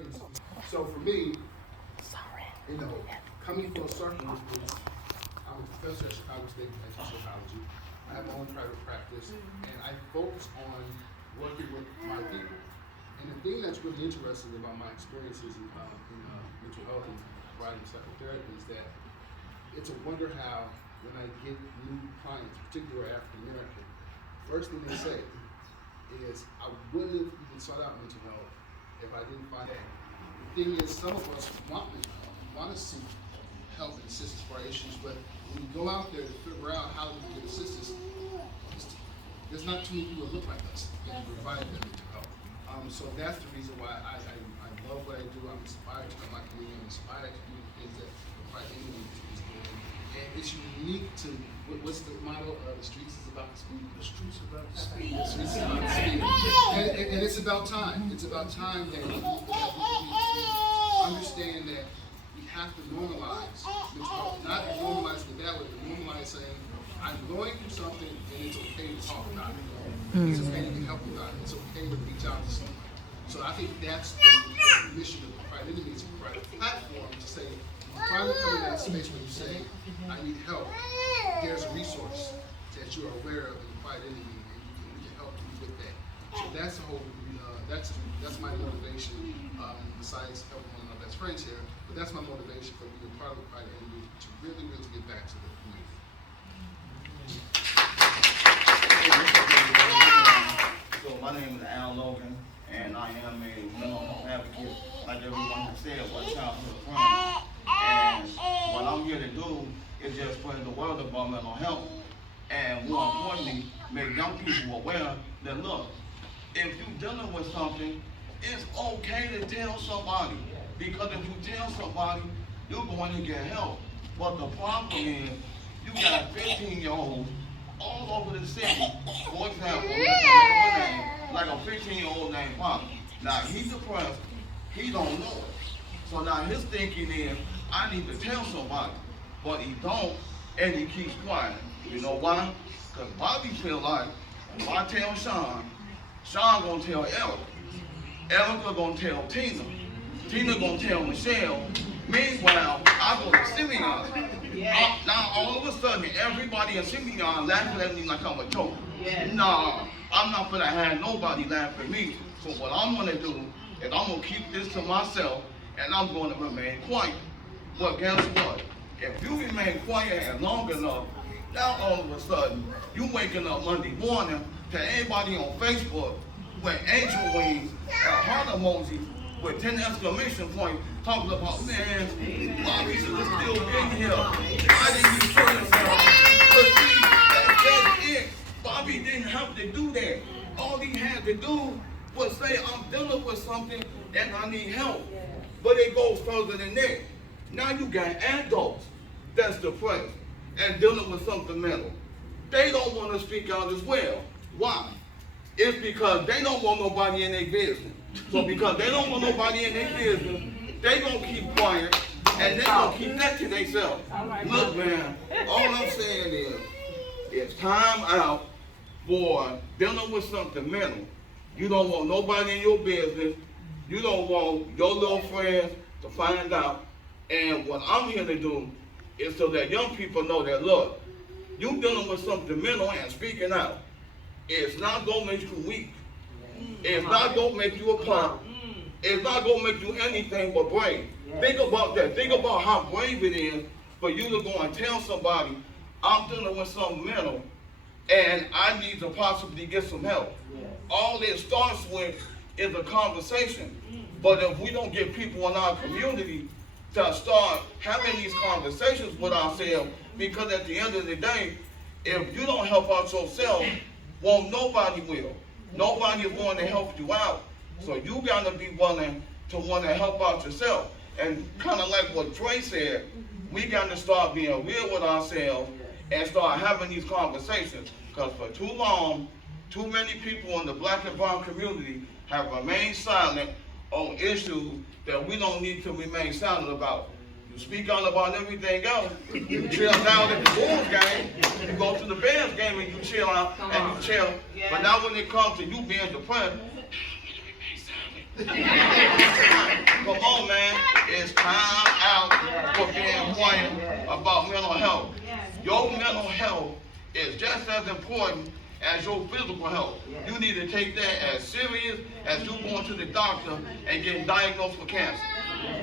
experience. So for me, coming full circle is I'm a professor at Chicago State Psychology. I have my own private practice, and I focus on working with my people. And the thing that's really interesting about my experiences in mental health and providing psychotherapy is that it's a wonder how when I get new clients, particularly African American, first thing they say is, I wouldn't have even sought out mental health if I didn't find that. The thing is, some of us want mental health, want to seek help and assistance for our issues, but when we go out there to figure out how to get assistance, there's not too many people who look like us that can provide them mental health. So that's the reason why I love what I do. I'm inspired to help my community. I'm inspired to do the things that my community is doing. And it's unique to, what's the motto? The streets is about the speed. The streets are about the speed. The streets is about the speed. And it's about time. It's about time that we understand that we have to normalize mental health. Not normalize it that way, but normalize saying, I'm going through something and it's okay to talk about it. It's okay to get help about it. It's okay to reach out to someone. So I think that's the mission of the Pride Enemy, is to provide a platform to say, you finally come in that space where you say, I need help. There's a resource that you are aware of in the Pride Enemy, and we can help you with that. So that's the whole, that's my motivation, besides helping one of my best friends here, but that's my motivation for being part of the Pride Enemy, to really get back to the community. So my name is Al Logan, and I am a mental health advocate, like everyone has said, what childhood friend. And what I'm here to do is just spread the word about mental health, and more importantly, make young people aware that, look, if you're dealing with something, it's okay to tell somebody, because if you tell somebody, you're going to get help. But the problem is, you got 15-year-olds all over the city. For example, like a 15-year-old named Pop. Now he's depressed, he don't know it. So now his thinking is, I need to tell somebody, but he don't, and he keeps quiet. You know why? Because Bobby feel like, if I tell Sean gonna tell Elder gonna tell Tina gonna tell Michelle. Meanwhile, I go to Simeon. Now all of a sudden, everybody in Simeon laughing at me like I'm a joke. Nah, I'm not gonna have nobody laugh at me. So what I'm gonna do is I'm gonna keep this to myself, and I'm gonna remain quiet. But guess what? If you remain quiet and long enough, now all of a sudden, you waking up Monday morning to everybody on Facebook with angel wings and heart emojis with 10 exclamation points talking about, man, Bobby should have still been here. Why didn't you show yourself? But see, that's it. Bobby didn't have to do that. All he had to do was say, I'm dealing with something and I need help. But it goes further than that. Now you got adults that's depressed and dealing with something mental. They don't want to speak out as well. Why? It's because they don't want nobody in their business. So because they don't want nobody in their business, they gonna keep quiet and they gonna keep that to themselves. Look, man, all I'm saying is, it's time out for dealing with something mental. You don't want nobody in your business. You don't want your little friends to find out. And what I'm here to do is so that young people know that, look, you dealing with something mental and speaking out. It's not gonna make you weak. It's not gonna make you a punk. It's not gonna make you anything but brave. Think about that. Think about how brave it is for you to go and tell somebody, I'm dealing with something mental and I need to possibly get some help. All it starts with is a conversation. But if we don't get people in our community to start having these conversations with ourselves, because at the end of the day, if you don't help out yourself, well, nobody will. Nobody is going to help you out. So you got to be willing to want to help out yourself. And kind of like what Trey said, we got to start being real with ourselves and start having these conversations. Because for too long, too many people in the black and brown community have remained silent on issues that we don't need to remain silent about. You speak out about everything else. You chill down at the Bulls game. You go to the Bears game and you chill out and you chill. But now when it comes to you being depressed, Come on, man. It's time out for being quiet about mental health. Your mental health is just as important as your physical health. You need to take that as serious as you going to the doctor and getting diagnosed with cancer.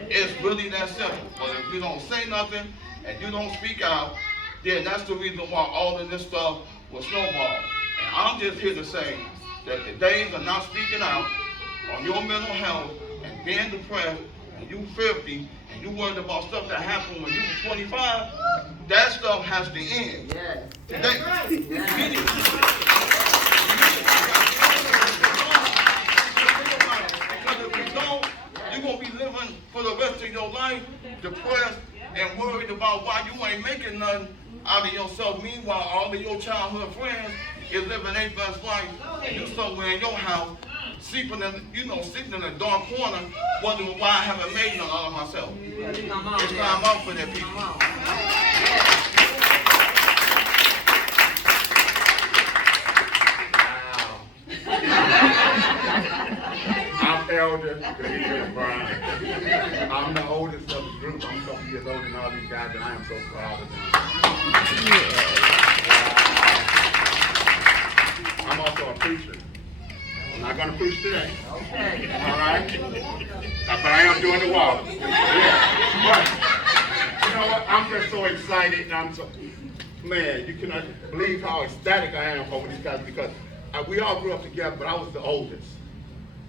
It's really that simple. But if you don't say nothing and you don't speak out, then that's the reason why all of this stuff will snowball. And I'm just here to say that the days of not speaking out on your mental health and being depressed and you 50 and you worried about stuff that happened when you were 25, that stuff has to end. Yes. Today. Because if you don't, you're going to be living for the rest of your life depressed and worried about why you ain't making nothing out of yourself. Meanwhile, all of your childhood friends is living their best life and you somewhere in your house sleeping sitting in a dark corner wondering why I haven't made nothing out of myself. It's time out for that people. I'm Elder Demetrius. I'm the oldest of the group. I'm a couple years older than all these guys, and I am so proud of them. I'm also a preacher. I'm not going to preach today. Okay. All right? But I am doing the walk. Yeah. But, you know what? I'm just so excited. Man, you cannot believe how ecstatic I am over these guys because we all grew up together, but I was the oldest.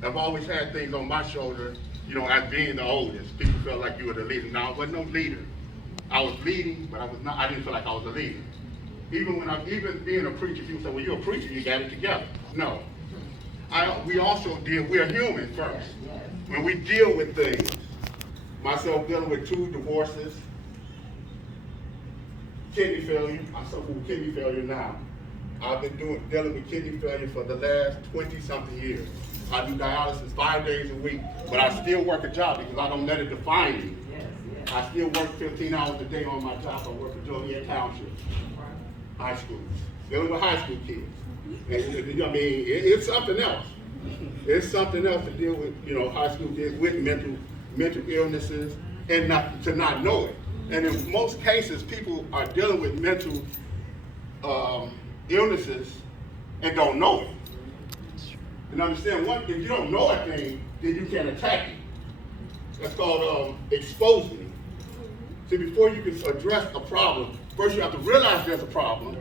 I've always had things on my shoulder, as being the oldest. People felt like you were the leader. Now, I wasn't no leader. I was leading, but I didn't feel like I was a leader. Even being a preacher, people say, well, you're a preacher, you got it together. No. We also we're human first. When we deal with things, myself dealing with 2 divorces, kidney failure, I suffer with kidney failure now. I've been dealing with kidney failure for the last 20-something years. I do dialysis 5 days a week, but I still work a job because I don't let it define me. I still work 15 hours a day on my job. I work at Joliet Township High School, dealing with high school kids. And, it's something else. It's something else to deal with, high school kids with mental illnesses and to not know it. And in most cases, people are dealing with mental illnesses and don't know it. And understand, if you don't know a thing, then you can't attack it. That's called exposing it. See, before you can address a problem, first you have to realize there's a problem,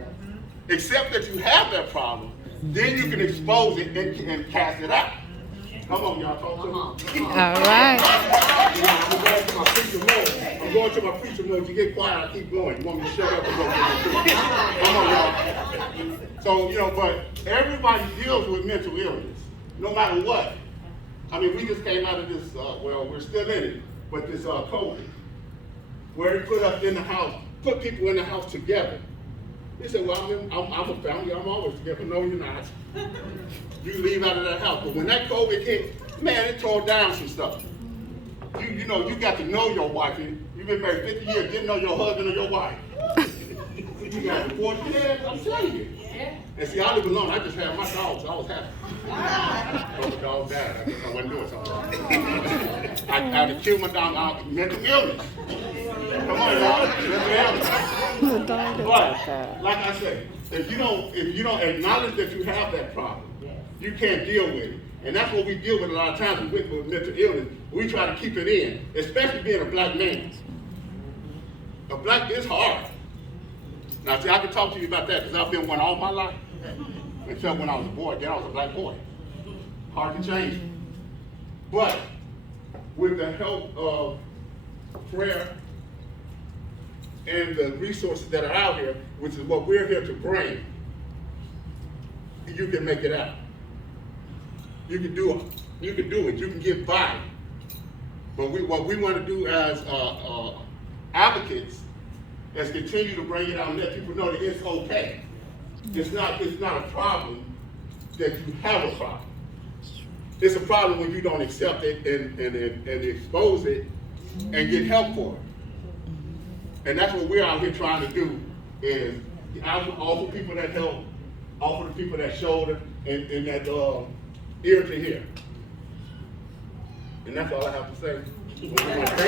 accept that you have that problem, then you can expose it and cast it out. Come on, y'all, talk to me. All right. I'm going to my preacher mode. I'm going to my preacher mode. You get quiet, I keep going. You want me to shut up and go to the preacher? Come on, y'all. So, but everybody deals with mental illness, no matter what. I mean, we just came out of this, we're still in it, but this COVID, where it put us in the house, put people in the house together. They said, well, I'm a family, I'm always together. No, you're not. You leave out of that house. But when that COVID hit, man, it tore down some stuff. You got to know your wife. You've been married 50 years, didn't know your husband or your wife. You got divorced, I'm telling you. And see, I live alone. I just had my dog, so I was happy. Oh, the dog died. I guess I wasn't doing something wrong. I had to kill my dog out of mental illness. Come on, y'all. Mental illness. But, like I said, if you don't acknowledge that you have that problem, you can't deal with it. And that's what we deal with a lot of times with mental illness. We try to keep it in, especially being a black man. It's hard. Now, see, I can talk to you about that because I've been one all my life. Except when I was a boy, then I was a black boy. Hard to change. But with the help of prayer and the resources that are out here, which is what we're here to bring, you can make it out. You can do it. You can do it. You can get by. But what we want to do as advocates is continue to bring it out and let people know that it's okay. It's not a problem that you have a problem. It's a problem when you don't accept it and expose it and get help for it. And that's what we're out here trying to do, is offer people that help, offer the people that shoulder and that ear to hear. And that's all I have to say. We're gonna take